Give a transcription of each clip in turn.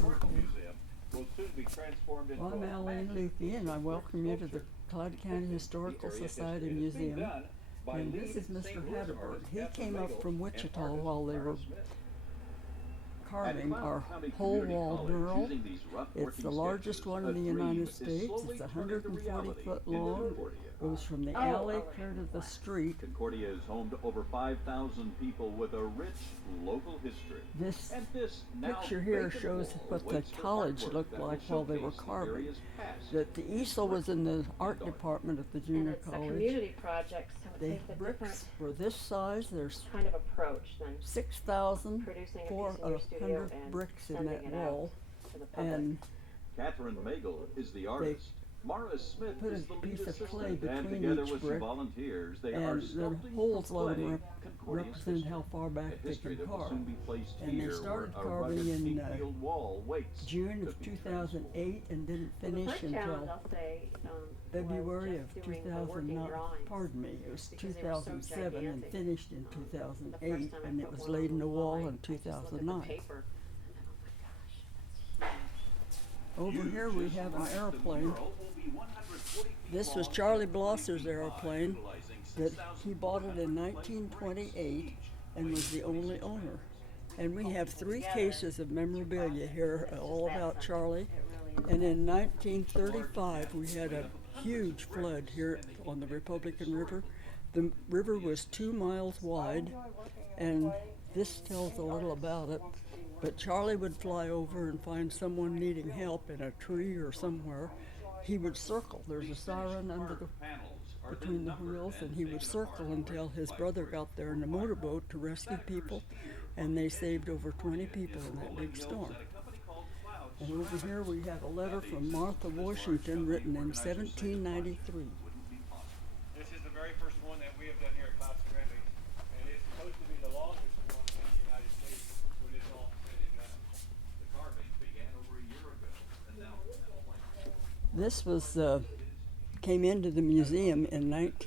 Well, I'm Alan Luthy, and I welcome you to the Clyde County Historical Society Museum. And this is Mr. Hatterberg. He came up from Wichita while they were carving our whole wall mural. It's the largest one in the United States. It's 140 foot long. Goes from the alley clear to the street. Concordia is home to over 5,000 people with a rich local history. This picture here shows what the college looked like while they were carving. That the easel was in the art department of the junior college. A community project, so The bricks were this size. There's kind of approach than 6,400 bricks in that wall, and Catherine Magel is the artist. Mara Smith put is a the piece lead of clay assistant, and between together each with some brick, volunteers, they are and the sculpting holes from let clay them Concordia's represent history. how far back A they history can that will carve. soon be placed And they here started where a carving rugged in peat-filled wall waits June to of be 2008 and didn't the finish first challenge, until I'll say, February was of just doing the working 2009. drawings. Pardon me, it was because they were so 2007 and gigantic. finished in The first 2008, time I and it put was one laid on in the wall line, in I just looked at the 2009. paper, and then, oh my gosh, that's Over here we have an airplane. This was Charlie Blosser's airplane that he bought it in 1928 and was the only owner. And we have 3 cases of memorabilia here all about Charlie. And in 1935 we had a huge flood here on the Republican River. The river was 2 miles wide, and this tells a little about it. But Charlie would fly over and find someone needing help in a tree or somewhere. He would circle. There's a siren under between the wheels, and he would circle until his brother got there in the motorboat to rescue people, and they saved over 20 people in that big storm. And over here we have a letter from Martha Washington written in 1793. This is the very first one that we have done here at Cloud Ceramics, and it's supposed to be the longest one in the United States when it's all said and done. The carving began over a year ago, and now This was came into the museum in it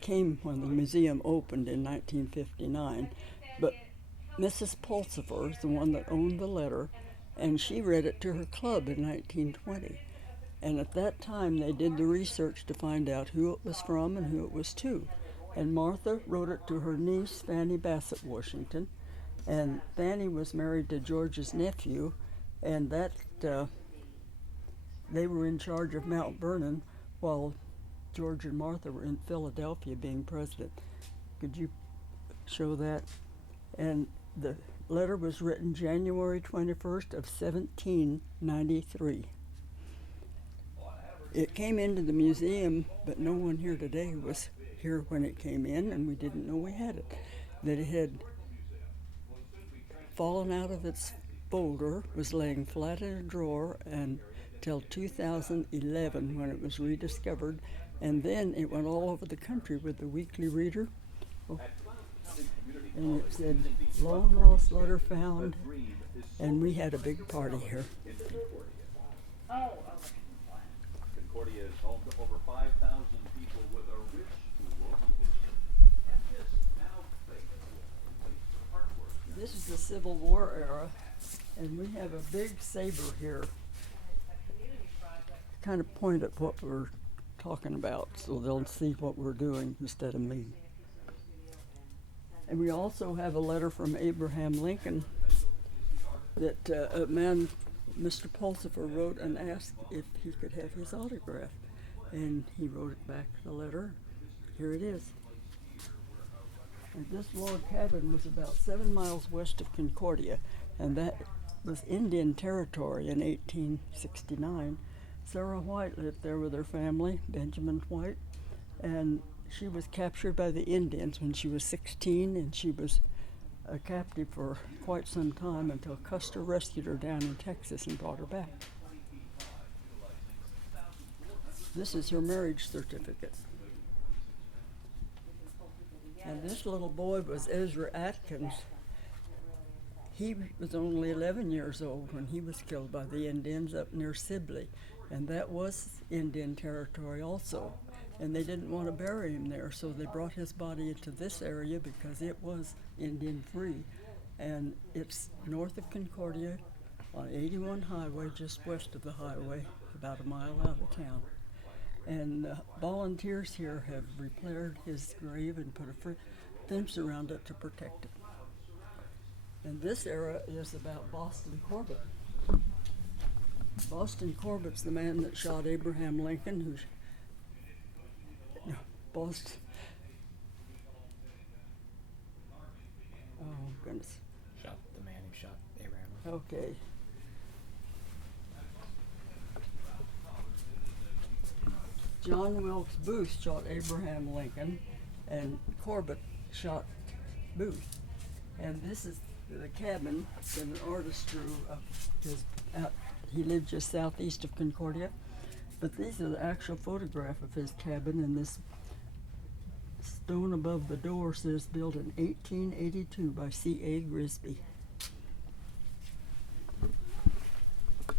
came when the museum opened in 1959, but Mrs. Pulsifer is the one that owned the letter, and she read it to her club in 1920. And at that time they did the research to find out who it was from and who it was to. And Martha wrote it to her niece, Fanny Bassett Washington, and Fanny was married to George's nephew, and that they were in charge of Mount Vernon while George and Martha were in Philadelphia being president. Could you show that? And the letter was written January 21st of 1793. It came into the museum, but no one here today was here when it came in, and we didn't know we had it. That it had fallen out of its folder, was laying flat in a drawer, and till 2011 when it was rediscovered, and then it went all over the country with the Weekly Reader. Oh. And it said, "Long lost letter found," and we had a big party here. Concordia is home to over 5,000 people with a rich local history. And this now famous artwork. This is the Civil War era, and we have a big saber here. Kind of point at what we're talking about so they'll see what we're doing instead of me. And we also have a letter from Abraham Lincoln that a man, Mr. Pulsifer, wrote and asked if he could have his autograph. And he wrote it back, the letter. Here it is. And this log cabin was about 7 miles west of Concordia, and that was Indian Territory in 1869. Sarah White lived there with her family, Benjamin White, and she was captured by the Indians when she was 16, and she was a captive for quite some time until Custer rescued her down in Texas and brought her back. This is her marriage certificate. And this little boy was Ezra Atkins. He was only 11 years old when he was killed by the Indians up near Sibley, and that was Indian Territory also. And they didn't want to bury him there, so they brought his body into this area because it was Indian free. And it's north of Concordia, on 81 highway, just west of the highway, about a mile out of town. And volunteers here have repaired his grave and put a fence around it to protect it. And this era is about Boston Corbett. Boston Corbett's the man that shot Abraham Lincoln, Boston. Oh, goodness. Shot the man who shot Abraham. Okay. John Wilkes Booth shot Abraham Lincoln, and Corbett shot Booth. And this is the cabin that an artist drew of his out. He lived just southeast of Concordia, but these are the actual photograph of his cabin, and this stone above the door says built in 1882 by C.A. Grisby.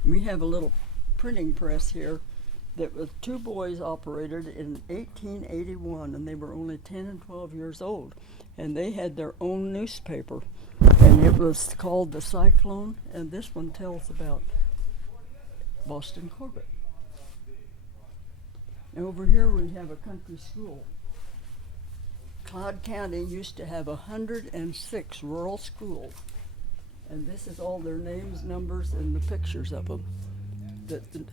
We have a little printing press here that was two boys operated in 1881, and they were only 10 and 12 years old, and they had their own newspaper, and it was called The Cyclone, and this one tells about Boston Corbett. And over here we have a country school. Cloud County used to have 106 rural schools, and this is all their names, numbers, and the pictures of them.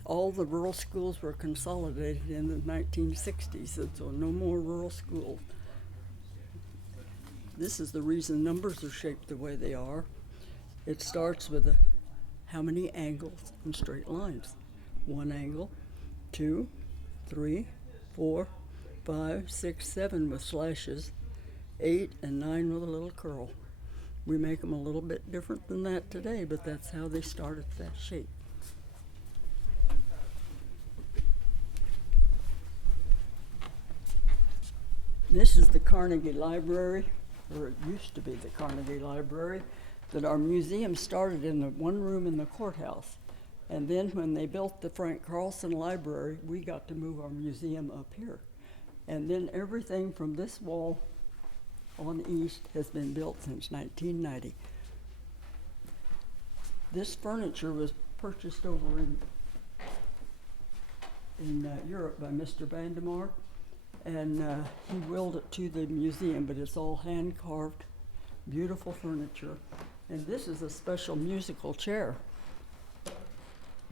All the rural schools were consolidated in the 1960s, and so no more rural schools. This is the reason numbers are shaped the way they are. It starts with how many angles and straight lines. 1 angle, 2, 3, 4, 5, 6, 7 with slashes, 8 and 9 with a little curl. We make them a little bit different than that today, but that's how they started that shape. This is the Carnegie Library, or it used to be the Carnegie Library, that our museum started in the one room in the courthouse. And then when they built the Frank Carlson Library, we got to move our museum up here. And then everything from this wall on east has been built since 1990. This furniture was purchased over in Europe by Mr. Vandemar, and he willed it to the museum, but it's all hand-carved, beautiful furniture. And this is a special musical chair.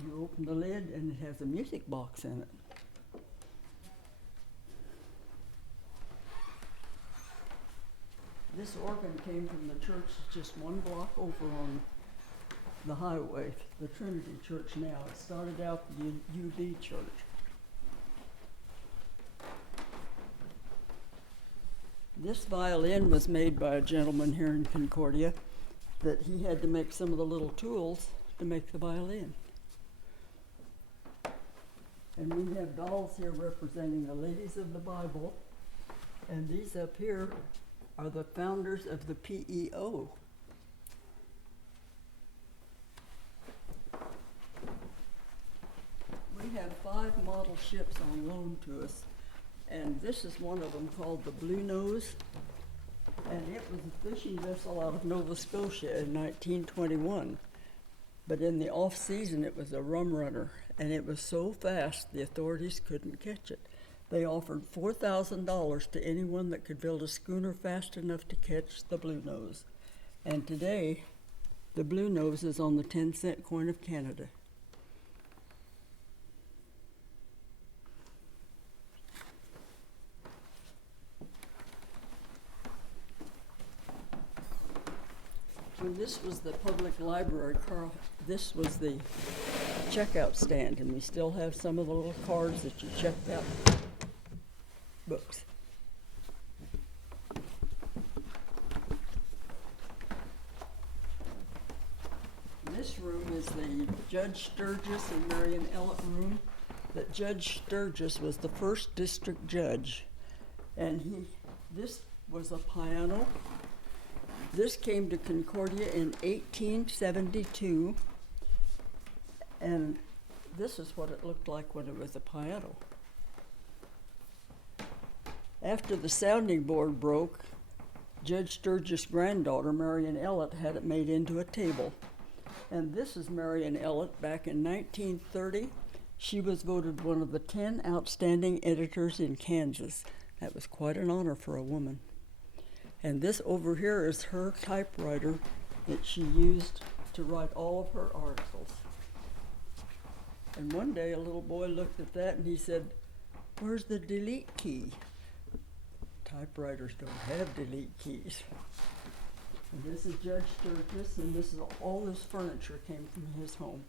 You open the lid and it has a music box in it. This organ came from the church just one block over on the highway, the Trinity Church now. It started out the UB Church. This violin was made by a gentleman here in Concordia that he had to make some of the little tools to make the violin. And we have dolls here representing the ladies of the Bible, and these up here are the founders of the PEO. We have 5 model ships on loan to us, and this is one of them called the Blue Nose, and it was a fishing vessel out of Nova Scotia in 1921. But in the off-season, it was a rum runner, and it was so fast the authorities couldn't catch it. They offered $4,000 to anyone that could build a schooner fast enough to catch the Blue Nose. And today, the Blue Nose is on the 10-cent coin of Canada. When this was the public library, Carl, this was the checkout stand, and we still have some of the little cards that you checked out books. This room is the Judge Sturgis and Marion Ellett room. That Judge Sturgis was the first district judge, and this was a piano. This came to Concordia in 1872, and this is what it looked like when it was a piano. After the sounding board broke, Judge Sturgis' granddaughter, Marion Ellett, had it made into a table. And this is Marion Ellett back in 1930. She was voted one of the 10 outstanding editors in Kansas. That was quite an honor for a woman. And this over here is her typewriter that she used to write all of her articles. And one day a little boy looked at that and he said, "Where's the delete key?" Typewriters don't have delete keys. And this is Judge Sturgis, and this is all this furniture came from his home.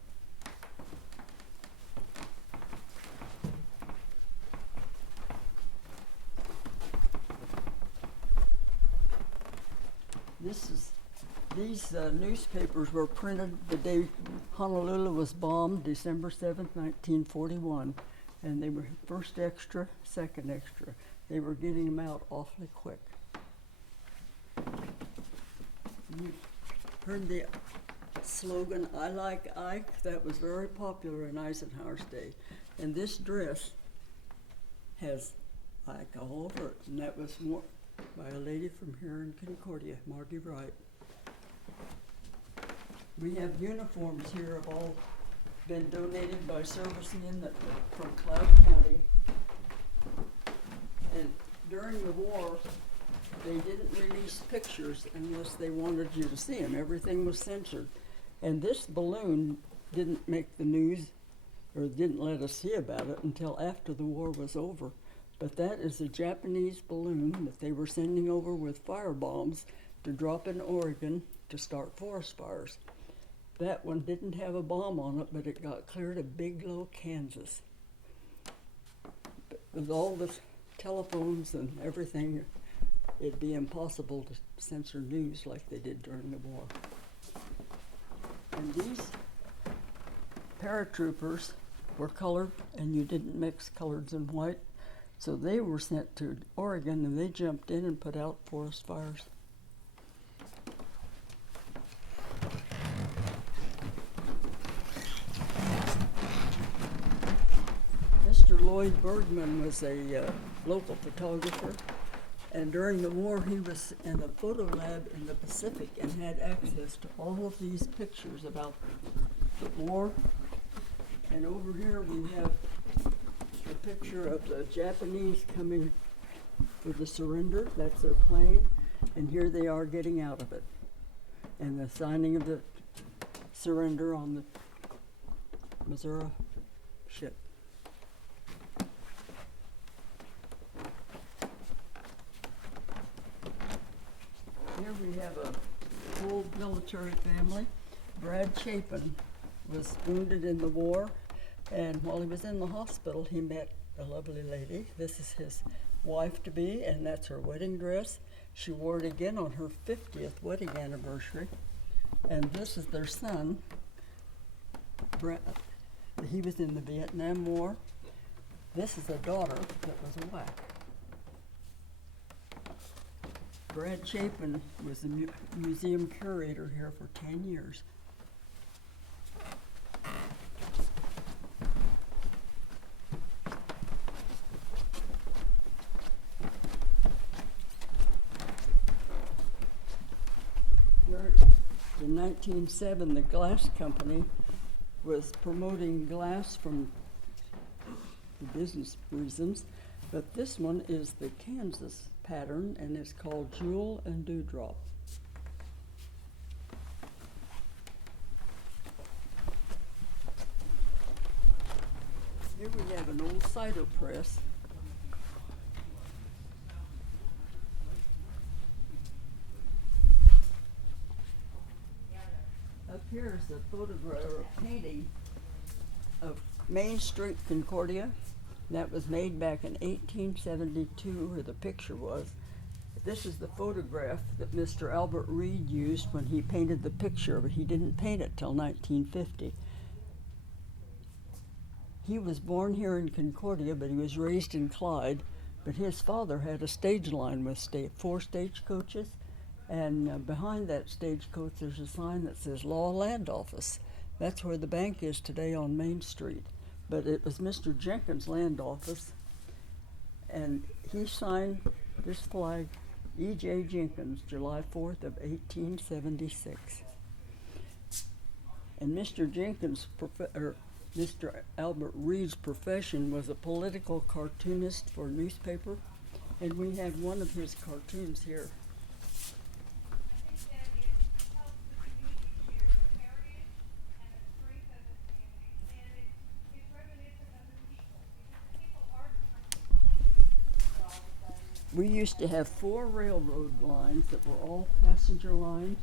These newspapers were printed the day Honolulu was bombed, December 7th, 1941. And they were first extra, second extra. They were getting them out awfully quick. You heard the slogan, "I like Ike"? That was very popular in Eisenhower's day. And this dress has Ike all over it. And that was worn by a lady from here in Concordia, Margie Wright. We have uniforms here have all been donated by servicemen from Cloud County. And during the war, they didn't release pictures unless they wanted you to see them. Everything was censored. And this balloon didn't make the news, or didn't let us see about it until after the war was over. But that is a Japanese balloon that they were sending over with fire bombs to drop in Oregon to start forest fires. That one didn't have a bomb on it, but it got clear to Bigelow, Kansas. But with all the telephones and everything, it'd be impossible to censor news like they did during the war. And these paratroopers were colored, and you didn't mix coloreds and white. So they were sent to Oregon, and they jumped in and put out forest fires. Mr. Lloyd Bergman was a local photographer, and during the war he was in a photo lab in the Pacific and had access to all of these pictures about the war. And over here we have a picture of the Japanese coming for the surrender. That's their plane, and here they are getting out of it. And the signing of the surrender on the Missouri ship. Here we have a old military family. Brad Chapin was wounded in the war, and while he was in the hospital, he met a lovely lady. This is his wife-to-be, and that's her wedding dress. She wore it again on her 50th wedding anniversary. And this is their son, Brad. He was in the Vietnam War. This is a daughter that was a WAC. Brad Chapin was the museum curator here for 10 years. In 1907, the glass company was promoting glass from business reasons, but this one is the Kansas pattern, and it's called Jewel and Dewdrop. Here we have an old cider press. Up here is a photograph or a painting of Main Street, Concordia. That was made back in 1872, where the picture was. This is the photograph that Mr. Albert Reed used when he painted the picture, but he didn't paint it till 1950. He was born here in Concordia, but he was raised in Clyde. But his father had a stage line with 4 stagecoaches, and behind that stagecoach there's a sign that says Law Land Office. That's where the bank is today on Main Street. But it was Mr. Jenkins' land office, and he signed this flag, E.J. Jenkins, July 4th of 1876. And Mr. Jenkins, Mr. Albert Reed's profession was a political cartoonist for a newspaper, and we have one of his cartoons here. We used to have 4 railroad lines that were all passenger lines,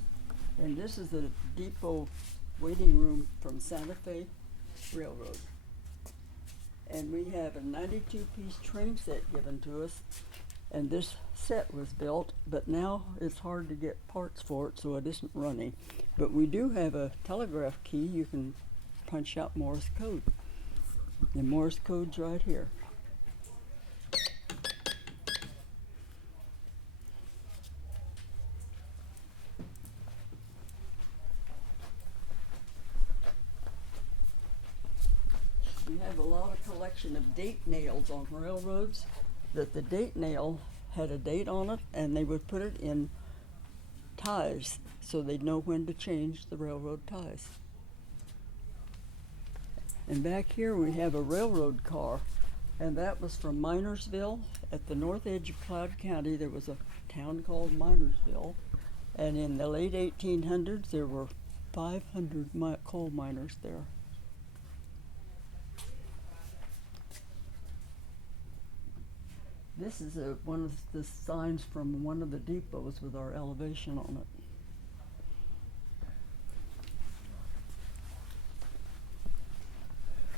and this is a depot waiting room from Santa Fe Railroad. And we have a 92-piece train set given to us, and this set was built, but now it's hard to get parts for it, so it isn't running. But we do have a telegraph key. You can punch out Morse code. The Morse code's right here. We have a lot of collection of date nails on railroads, that the date nail had a date on it, and they would put it in ties so they'd know when to change the railroad ties. And back here we have a railroad car, and that was from Minersville. At the north edge of Cloud County there was a town called Minersville, and in the late 1800s there were 500 coal miners there. This is one of the signs from one of the depots with our elevation on it.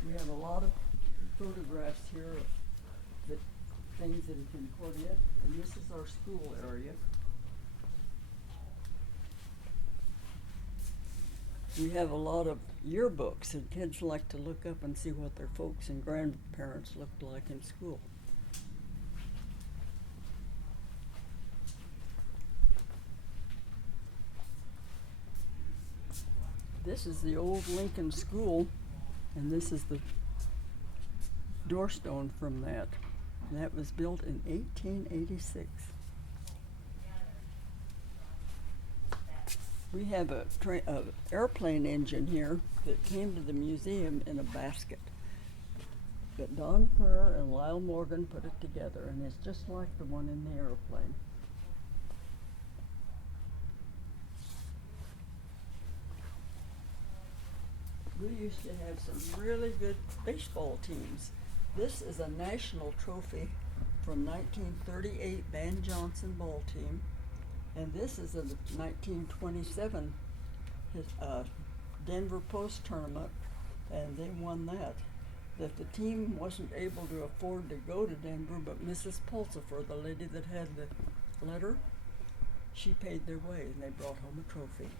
We have a lot of photographs here of the things in Concordia, and this is our school area. We have a lot of yearbooks, and kids like to look up and see what their folks and grandparents looked like in school. This is the old Lincoln School, and this is the doorstone from that. That was built in 1886. We have a airplane engine here that came to the museum in a basket. But Don Kerr and Lyle Morgan put it together, and it's just like the one in the airplane. We used to have some really good baseball teams. This is a national trophy from 1938 Van Johnson ball team, and this is a 1927 Denver Post tournament, and they won that. That the team wasn't able to afford to go to Denver, but Mrs. Pulsifer, the lady that had the letter, she paid their way, and they brought home a trophy.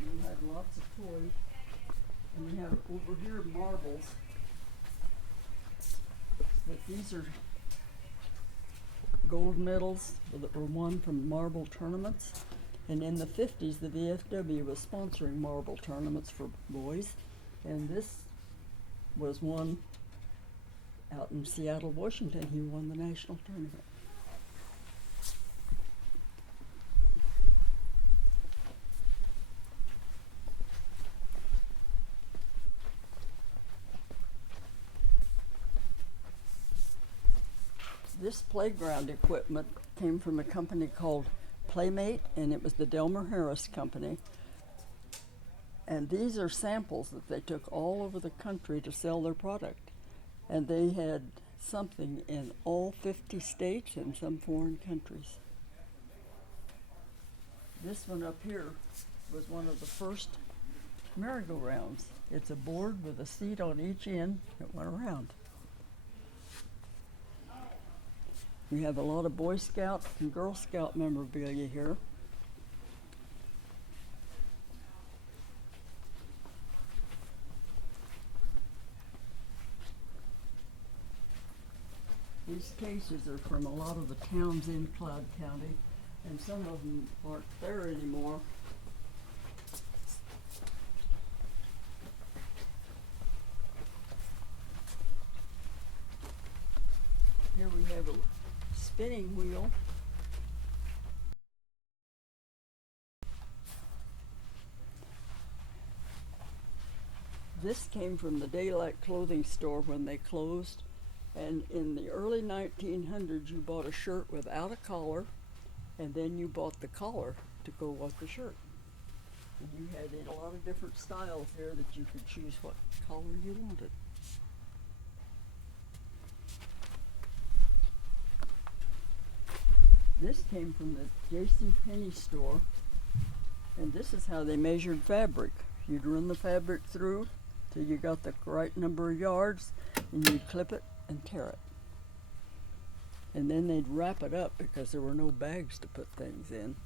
We had lots of toys, and we have over here marbles. But these are gold medals that were won from marble tournaments. And in the 50s, the VFW was sponsoring marble tournaments for boys. And this was won out in Seattle, Washington. He won the national tournament. This playground equipment came from a company called Playmate, and it was the Delmer Harris Company. And these are samples that they took all over the country to sell their product. And they had something in all 50 states and some foreign countries. This one up here was one of the first merry-go-rounds. It's a board with a seat on each end that went around. We have a lot of Boy Scout and Girl Scout memorabilia here. These cases are from a lot of the towns in Cloud County, and some of them aren't there anymore. Here we have a spinning wheel. This came from the Daylight Clothing Store when they closed. And in the early 1900s, you bought a shirt without a collar, and then you bought the collar to go with the shirt. And you had a lot of different styles there that you could choose what collar you wanted. This came from the J.C. Penney store, and this is how they measured fabric. You'd run the fabric through till you got the right number of yards, and you'd clip it and tear it. And then they'd wrap it up because there were no bags to put things in.